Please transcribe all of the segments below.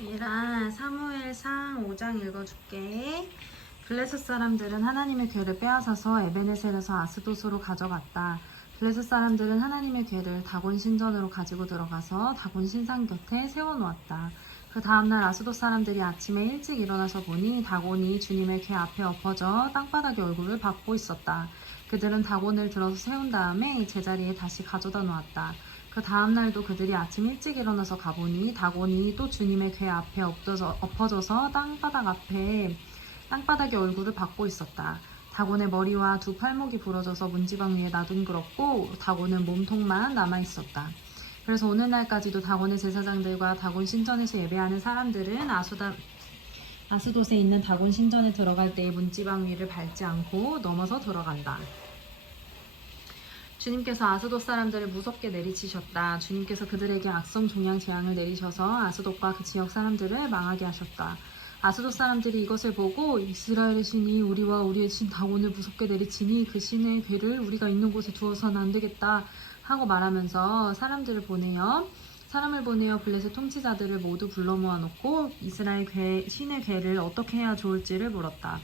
얘랑 사무엘상 5장 읽어줄게. 블레셋 사람들은 하나님의 궤를 빼앗아서 에베네셀에서 아스돗으로 가져갔다. 블레셋 사람들은 하나님의 궤를 다곤 신전으로 가지고 들어가서 다곤 신상 곁에 세워놓았다. 그 다음날 아스돗 사람들이 아침에 일찍 일어나서 보니 다곤이 주님의 궤 앞에 엎어져 땅바닥에 얼굴을 박고 있었다. 그들은 다곤을 들어서 세운 다음에 제자리에 다시 가져다 놓았다. 그 다음날도 그들이 아침 일찍 일어나서 가보니 다곤이 또 주님의 궤 앞에 엎어져서 땅바닥에 얼굴을 박고 있었다. 다곤의 머리와 두 팔목이 부러져서 문지방 위에 나둥그렇고 다곤은 몸통만 남아있었다. 그래서 오늘날까지도 다곤의 제사장들과 다곤 신전에서 예배하는 사람들은 아스돗에 있는 다곤 신전에 들어갈 때의 문지방 위를 밟지 않고 넘어서 들어간다. 주님께서 아스돗 사람들을 무섭게 내리치셨다. 주님께서 그들에게 악성 종양 재앙을 내리셔서 아스돗과 그 지역 사람들을 망하게 하셨다. 아스돗 사람들이 이것을 보고 이스라엘의 신이 우리와 우리의 신 다곤을 무섭게 내리치니 그 신의 궤를 우리가 있는 곳에 두어서는 안 되겠다 하고 말하면서 사람을 보내어 블레셋 통치자들을 모두 불러 모아놓고 이스라엘 신의 궤를 어떻게 해야 좋을지를 물었다.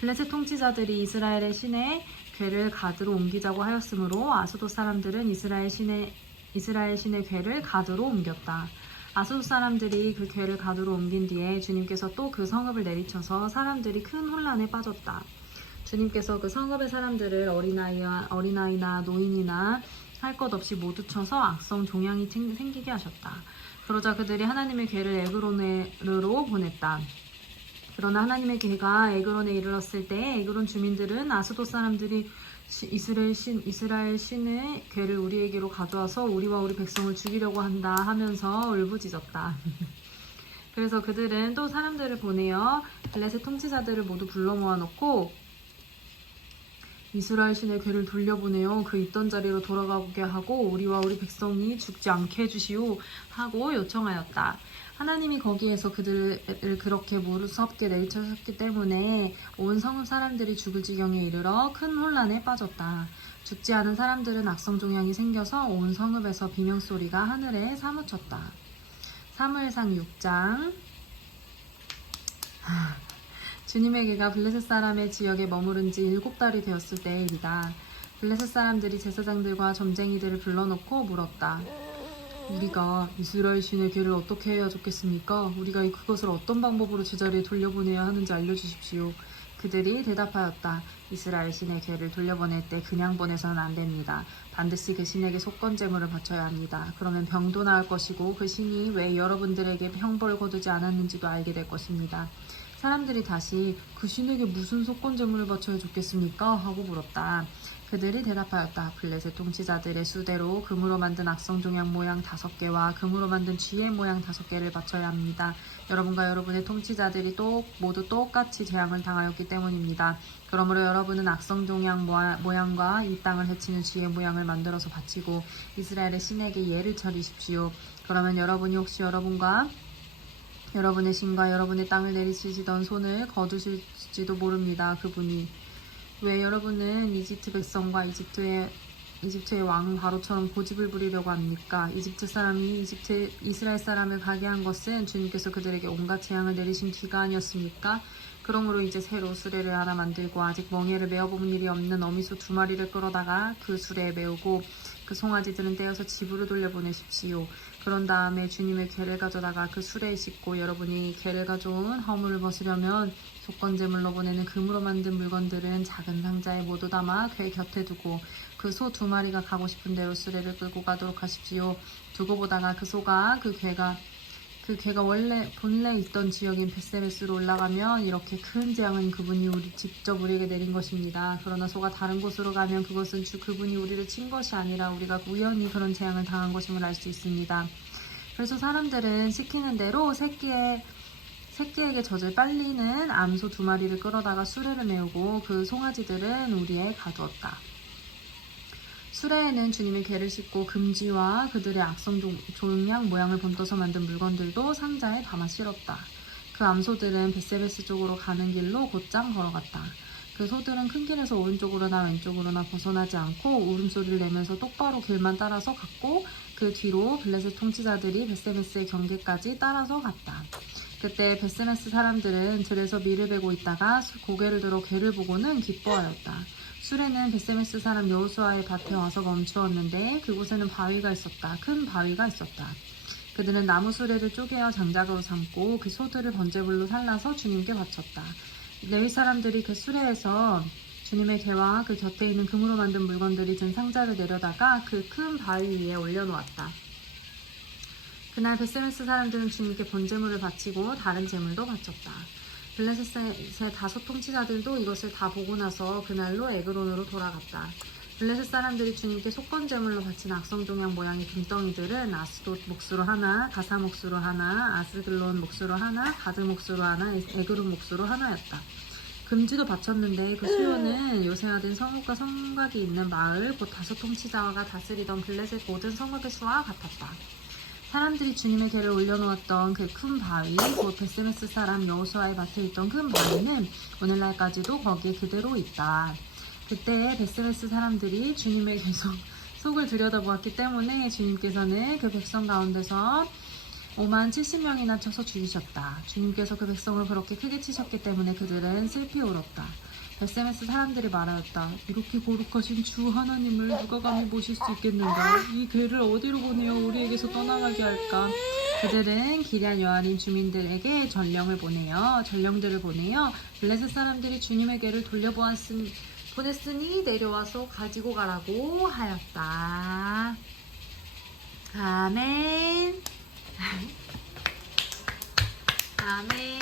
블레셋 통치자들이 이스라엘의 신의 궤를 가드로 옮기자고 하였으므로 아스돗 사람들은 이스라엘 신의 궤를 가드로 옮겼다. 아스돗 사람들이 그 궤를 가드로 옮긴 뒤에 주님께서 또 그 성읍을 내리쳐서 사람들이 큰 혼란에 빠졌다. 주님께서 그 성읍의 사람들을 어린아이나 노인이나 할 것 없이 모두 쳐서 악성 종양이 생기게 하셨다. 그러자 그들이 하나님의 궤를 에그론으로 보냈다. 그러나 하나님의 궤가 에그론에 이르렀을 때 에그론 주민들은 아스돗 사람들이 이스라엘 신의 궤를 우리에게로 가져와서 우리와 우리 백성을 죽이려고 한다 하면서 울부짖었다. 그래서 그들은 또 사람들을 보내어 블레셋 통치자들을 모두 불러 모아놓고 이스라엘 신의 궤를 돌려보내어 그 있던 자리로 돌아가게 하고 우리와 우리 백성이 죽지 않게 해주시오 하고 요청하였다. 하나님이 거기에서 그들을 그렇게 무섭게 내리쳐셨기 때문에 온 성읍 사람들이 죽을 지경에 이르러 큰 혼란에 빠졌다. 죽지 않은 사람들은 악성 종양이 생겨서 온 성읍에서 비명소리가 하늘에 사무쳤다. 사무엘상 6장. 주님의 궤가 블레셋 사람의 지역에 머무른 지 7달이 되었을 때의 일이다. 블레셋 사람들이 제사장들과 점쟁이들을 불러놓고 물었다. 우리가 이스라엘 신의 궤를 어떻게 해야 좋겠습니까? 우리가 그것을 어떤 방법으로 제자리에 돌려보내야 하는지 알려주십시오. 그들이 대답하였다. 이스라엘 신의 궤를 돌려보낼 때 그냥 보내서는 안 됩니다. 반드시 그 신에게 속건제물을 바쳐야 합니다. 그러면 병도 나을 것이고 그 신이 왜 여러분들에게 형벌을 거두지 않았는지도 알게 될 것입니다. 사람들이 다시 그 신에게 무슨 속건제물을 바쳐야 좋겠습니까? 하고 물었다. 그들이 대답하였다. 블레셋 통치자들의 수대로 금으로 만든 악성종양 모양 5개와 금으로 만든 쥐의 모양 5개를 바쳐야 합니다. 여러분과 여러분의 통치자들이 모두 똑같이 재앙을 당하였기 때문입니다. 그러므로 여러분은 악성종양 모양과 이 땅을 해치는 쥐의 모양을 만들어서 바치고 이스라엘의 신에게 예를 차리십시오. 그러면 여러분이 혹시 여러분의 신과 여러분의 땅을 내리치시던 손을 거두실지도 모릅니다. 그분이 왜 여러분은 이집트 백성과 이집트의 왕 바로처럼 고집을 부리려고 합니까? 이집트 사람이 이스라엘 사람을 가게 한 것은 주님께서 그들에게 온갖 재앙을 내리신 뒤가 아니었습니까? 그러므로 이제 새로 수레를 하나 만들고 아직 멍에를 메어본 일이 없는 어미소 2마리를 끌어다가 그 수레에 메우고 그 송아지들은 떼어서 집으로 돌려보내십시오. 그런 다음에 주님의 궤를 가져다가 그 수레에 싣고 여러분이 궤를 가져온 허물을 벗으려면 속건제물로 보내는 금으로 만든 물건들은 작은 상자에 모두 담아 궤 곁에 두고 그 소 2마리가 가고 싶은 대로 수레를 끌고 가도록 하십시오. 두고 보다가 그 소가 그 궤가 본래 있던 지역인 벳세메스로 올라가면 이렇게 큰 재앙은 그분이 직접 우리에게 내린 것입니다. 그러나 소가 다른 곳으로 가면 그것은 그분이 우리를 친 것이 아니라 우리가 우연히 그런 재앙을 당한 것임을 알 수 있습니다. 그래서 사람들은 시키는 대로 새끼에게 젖을 빨리는 암소 2마리를 끌어다가 수레를 메우고 그 송아지들은 우리에 가두었다. 수레에는 주님의 궤를 싣고 금쥐와 그들의 악성 종양 모양을 본떠서 만든 물건들도 상자에 담아 실었다. 그 암소들은 벳세메스 쪽으로 가는 길로 곧장 걸어갔다. 그 소들은 큰 길에서 오른쪽으로나 왼쪽으로나 벗어나지 않고 울음소리를 내면서 똑바로 길만 따라서 갔고 그 뒤로 블레셋 통치자들이 베세메스의 경계까지 따라서 갔다. 그때 베세메스 사람들은 들에서 밀을 베고 있다가 고개를 들어 괴를 보고는 기뻐하였다. 수레는 베세메스 사람 여호수아의 밭에 와서 멈추었는데 그곳에는 바위가 있었다. 큰 바위가 있었다. 그들은 나무 수레를 쪼개어 장작으로 삼고 그 소들을 번제물로 살라서 주님께 바쳤다. 레위 사람들이 그 수레에서 주님의 개와 그 곁에 있는 금으로 만든 물건들이 든 상자를 내려다가 그 큰 바위 위에 올려놓았다. 그날 베세메스 사람들은 주님께 번제물을 바치고 다른 제물도 바쳤다. 블레셋의 5 통치자들도 이것을 다 보고 나서 그날로 에그론으로 돌아갔다. 블레셋 사람들이 주님께 속건제물로 바친 악성종양 모양의 금덩이들은 아스돗 몫으로 하나, 가사 몫으로 하나, 아스글론 몫으로 하나, 가드 몫으로 하나, 에그론 몫으로 하나였다. 금지도 바쳤는데 그 수요는 요새화된 성읍과 성곽이 있는 마을 곧 5 통치자가 다스리던 블레셋 모든 성읍의 수와 같았다. 사람들이 주님의 괴를 올려놓았던 그 큰 바위, 곧 베세메스 사람 여호수아의 밭에 있던 큰 바위는 오늘날까지도 거기에 그대로 있다. 그때 베세메스 사람들이 주님의 계속 속을 들여다보았기 때문에 주님께서는 그 백성 가운데서 5만 70명이나 쳐서 죽이셨다. 주님께서 그 백성을 그렇게 크게 치셨기 때문에 그들은 슬피 울었다. 베세메스 사람들이 말하였다. 이렇게 거룩하신 주 하나님을 누가 감히 모실 수 있겠는가? 이 괴를 어디로 보내어 우리에게서 떠나가게 할까? 그들은 기럇 여아림 주민들에게 전령들을 보내어 블레셋 사람들이 주님의 괴를 보냈으니 내려와서 가지고 가라고 하였다. 아멘. 아멘.